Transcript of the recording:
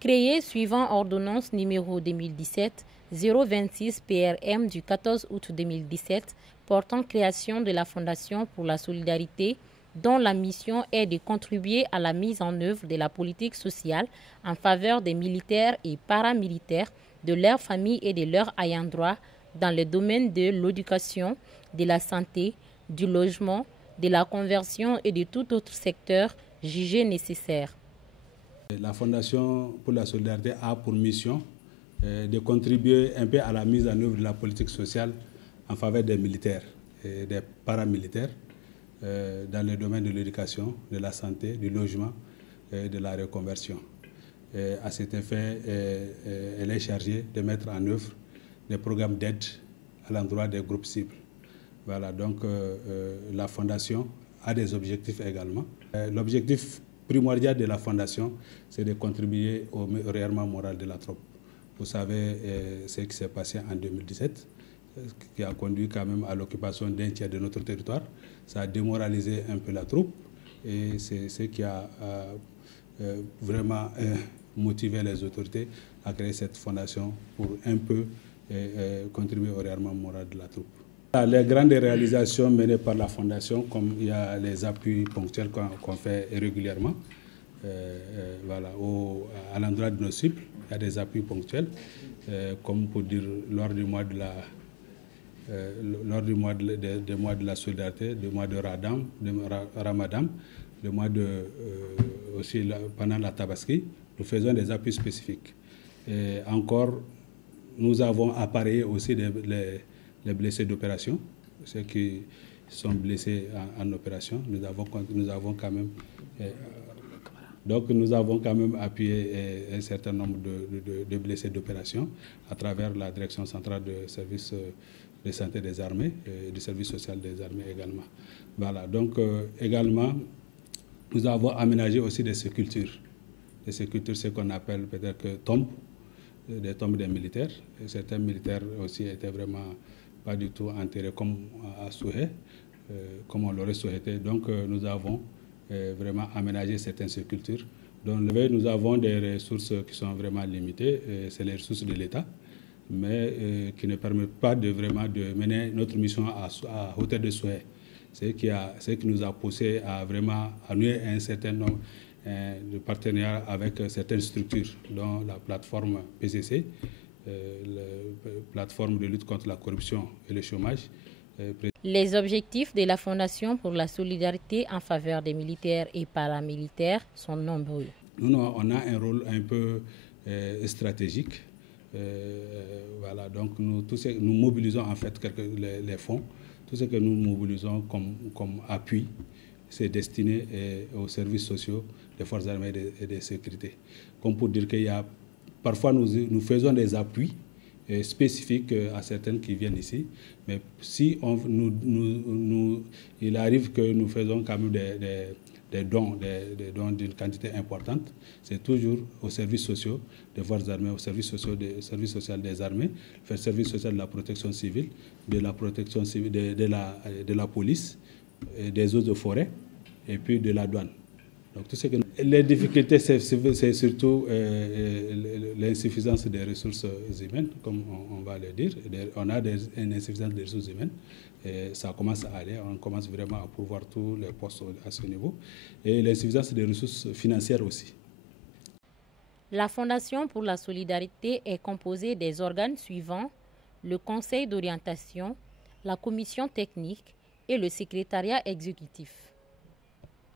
Créée suivant ordonnance numéro 2017-026 PRM du 14 août 2017 portant création de la Fondation pour la solidarité, dont la mission est de contribuer à la mise en œuvre de la politique sociale en faveur des militaires et paramilitaires, de leurs familles et de leurs ayants droit dans le domaine de l'éducation, de la santé, du logement, de la conversion et de tout autre secteur jugé nécessaire. La Fondation pour la solidarité a pour mission de contribuer un peu à la mise en œuvre de la politique sociale en faveur des militaires et des paramilitaires dans le domaine de l'éducation, de la santé, du logement et de la reconversion. À cet effet, elle est chargée de mettre en œuvre des programmes d'aide à l'endroit des groupes cibles. Voilà, donc la Fondation a des objectifs également. L'objectif primordial de la Fondation, c'est de contribuer au rayonnement moral de la troupe. Vous savez ce qui s'est passé en 2017, qui a conduit quand même à l'occupation d'un tiers de notre territoire. Ça a démoralisé un peu la troupe et c'est ce qui a vraiment motivé les autorités à créer cette fondation pour un peu contribuer au rayonnement moral de la troupe. Les grandes réalisations menées par la Fondation, comme il y a les appuis ponctuels qu'on fait régulièrement, voilà, à l'endroit de nos cibles, il y a des appuis ponctuels, comme pour dire lors du mois de la solidarité, du mois de Ramadan, le mois aussi pendant la Tabaski, nous faisons des appuis spécifiques. Et encore, nous avons appareillé aussi les blessés d'opération, ceux qui sont blessés en opération. Nous avons quand même appuyé un certain nombre de blessés d'opération à travers la direction centrale de service de santé des armées et du service social des armées également. Voilà, donc également, nous avons aménagé aussi des sépultures. Des sépultures, ce qu'on appelle peut-être tombes, des tombes des militaires. Et certains militaires aussi étaient vraiment pas du tout enterrés comme à souhait, comme on l'aurait souhaité. Donc nous avons vraiment aménagé certaines sépultures. Donc nous avons des ressources qui sont vraiment limitées, c'est les ressources de l'État, mais qui ne permettent pas de mener notre mission à hauteur de souhait. C'est ce qui nous a poussé à vraiment nouer un certain nombre de partenariats avec certaines structures, dont la plateforme PCC, la plateforme de lutte contre la corruption et le chômage. Les objectifs de la Fondation pour la solidarité en faveur des militaires et paramilitaires sont nombreux. Nous, on a un rôle un peu stratégique. Voilà, donc nous mobilisons en fait les fonds. Tout ce que nous mobilisons comme appui, c'est destiné aux services sociaux des forces armées et de sécurité. Comme pour dire qu'il y a parfois nous faisons des appuis spécifiques à certaines qui viennent ici, mais si il arrive que nous faisons quand même des dons d'une quantité importante, c'est toujours aux services sociaux des forces armées, au service social des armées, le service social de la protection civile, de la protection civile, de la police, des eaux de forêt et puis de la douane. Donc, les difficultés, c'est surtout l'insuffisance des ressources humaines, comme on va le dire. On a une insuffisance des ressources humaines. Et ça commence à aller, on commence vraiment à pourvoir tous les postes à ce niveau. Et l'insuffisance des ressources financières aussi. La Fondation pour la solidarité est composée des organes suivants: le Conseil d'orientation, la Commission technique et le secrétariat exécutif.